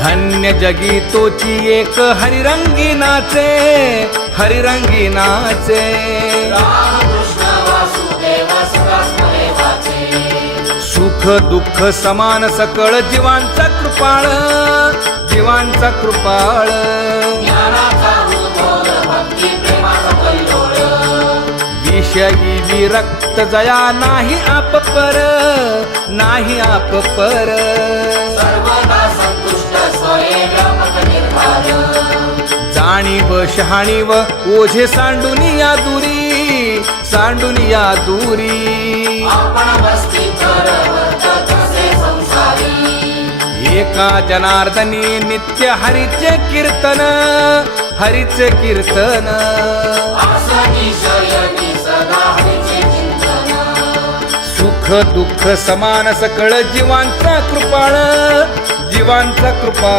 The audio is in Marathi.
धन्य जगी तोची एक हरिरंगी नाचे, हरिरंगी नाचे. सुख दुःख समान सकळ जीवांचा कृपाळ, जीवांचा कृपाळ. विषयी विरक्त जया नाही आप पर, नाही आप पर. जाणीव शहाणीव ओझे सांडून या दुरी, सांडून या दुरी. एका जनार्दनी नित्य हरीचे कीर्तन, हरीचे कीर्तन. सुख दुःख समान सकळ जीवांचा कृपाळ, जीवांचा कृपा.